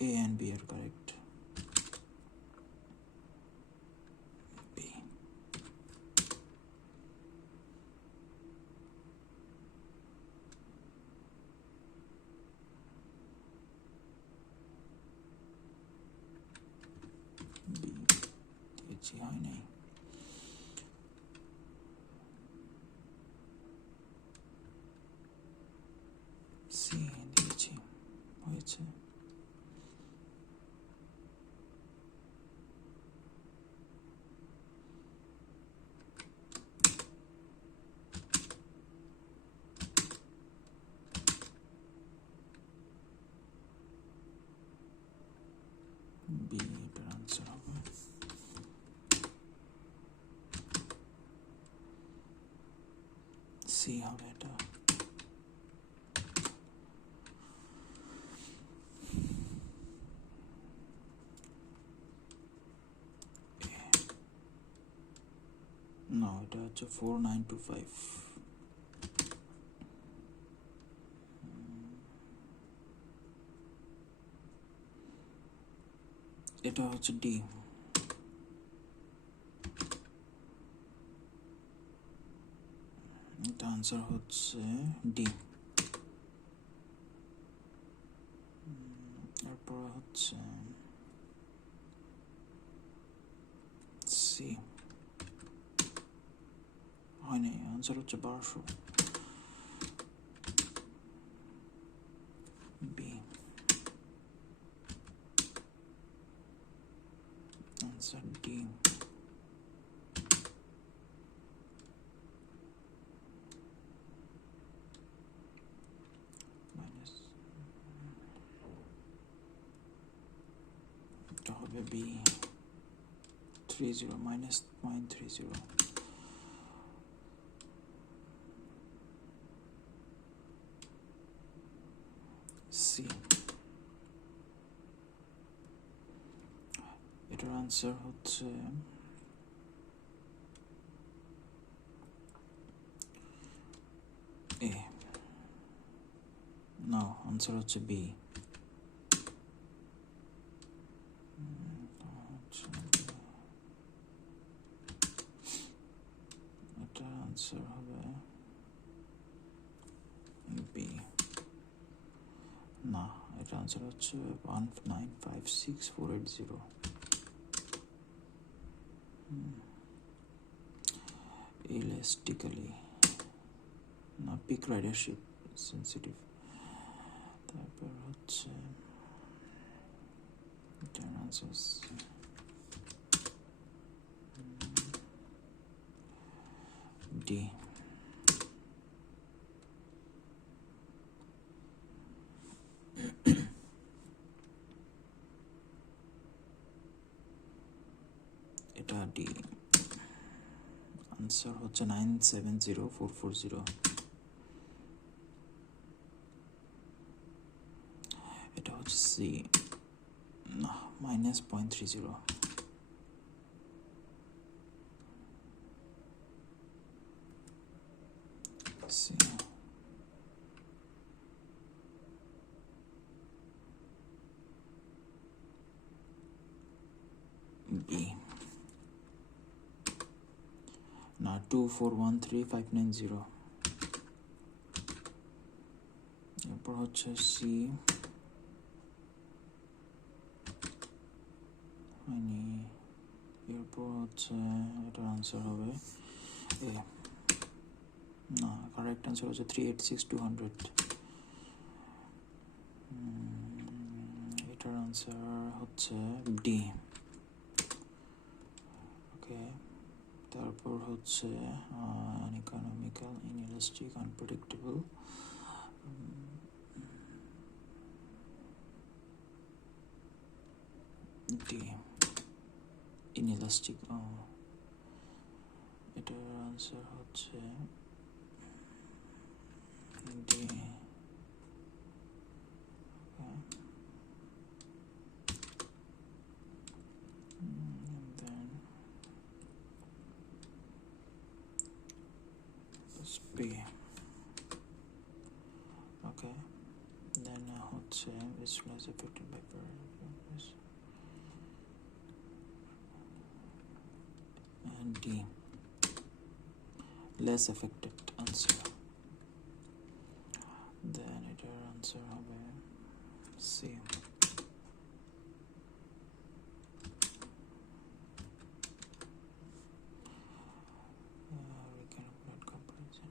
A and B are correct. B. B দিয়েছি, হয় নাই। সি দিয়েছি, হয়েছে। বি এটার আনসার হবে। সি হবে এটা। না, এটা হচ্ছে 4925। এটা হচ্ছে ডি। এটা আনসার হচ্ছে ডি। তারপর হচ্ছে সি, হয় নাই, আনসার হচ্ছে 1200। B, answer D. মাইনাস, এটা হবে বি 30 মাইনাস 0.30। সি, এটার আনসার হচ্ছে এ। না, আনসার হচ্ছে বি। এটার আনসার হবে বি। না, এটার আনসার হচ্ছে 1956480। ইলাস্টিক্যালি, না, পিক রাইডারশিপ সেন্সিটিভ। তারপর হচ্ছে এটার আনসার ডি। এটা ডি, আনসার হচ্ছে 970440। এটা হচ্ছে সি, না, মাইনাস 0.30। সি, বি, না, 2413590। এরপর হচ্ছে সি, হয়নি। এরপর হচ্ছে এটার আনসার হবে এ। না, কারেক্ট আনসার হচ্ছে 386200। এটার আনসার হচ্ছে ডি। ওকে, তারপর হচ্ছে আনইকোনমিক্যাল, ইনইলাস্টিক, আনপ্রেডিক্টেবল। D, inelastic. এটার আনসার হচ্ছে D. B. Okay, then hচ্ছে which was affected by D. Less affected answer. Then এটার answer হবে C. Recalculate comparison.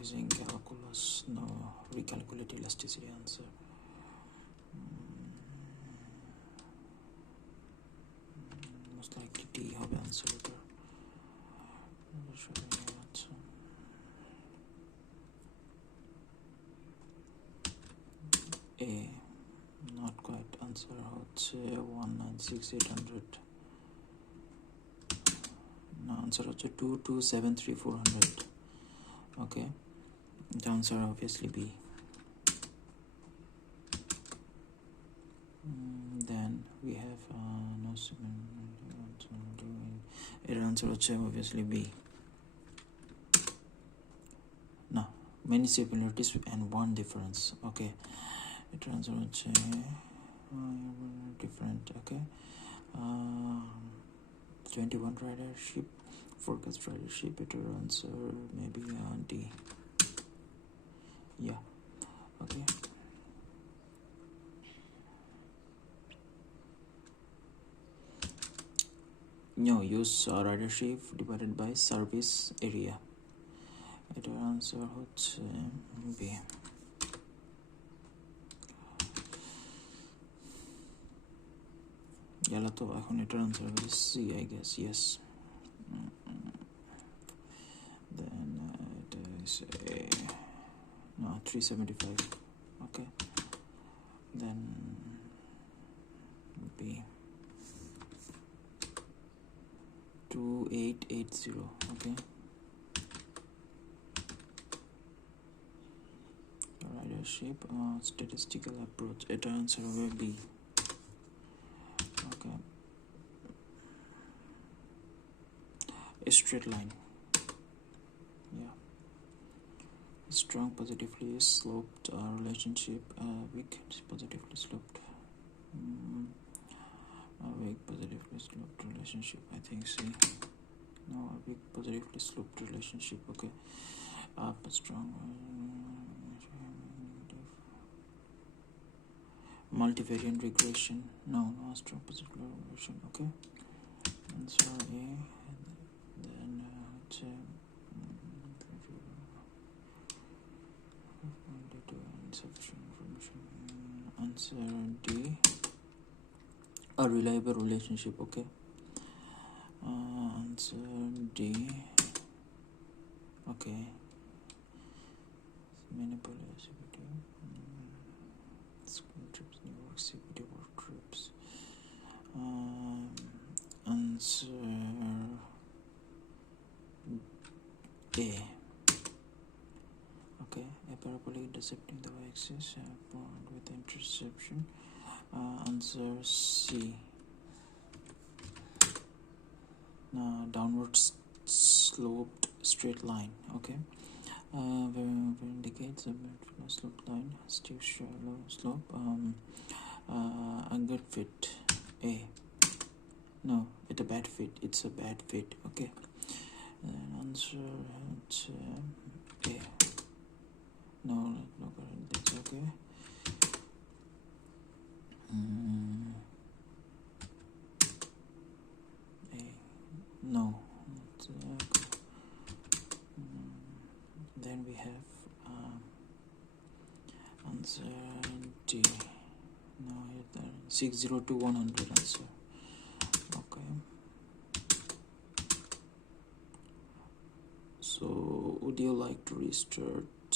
Using calculus, no, recalculate elasticity answer. Most likely D হবে answer এটা. A, not quite answer হচ্ছে 196,800. No, answer হচ্ছে 227,3,400. Okay, the answer obviously B. Then we have no এর answer হচ্ছে obviously B. No, many similarities and one difference. Okay, এটার answer হচ্ছে different. Okay, 21 ridership, forecast ridership. Eটার answer maybe D. Yeah. Okay. No, use ridership divided by service area. এটার answer হচ্ছে B. গেল তো, এখন এটার answer হবে C, I guess. Yes. Then it is A. No, 375. Okay. Then B. 2880. Okay. Ridership statistical approach. It answer will be okay. A straight line. Yeah. Strong positively sloped relationship. Weak positively sloped. Weak positively sloped relationship. I think C. No, a weak positively sloped relationship. Okay. Up strong. Multivariate regression. No, strong positive regression. Okay. Answer A. Then insufficient information. Answer D. A reliable relationship. Okay. Answer D. Okay. Manipulation. School trips, New York City work trips. Answer A. Okay, a parabolic intercepting the y-axis point with interception. Answer C. Downward sloped straight line. Okay. Where indicates a sloped line, steep shallow slope. A good fit. A. No, it's a bad fit. It's a bad fit. Okay. And answer A. No, no current. That's okay. A. No. Then we have answer D. No, 602,100 answer. Okay. So would you like to restart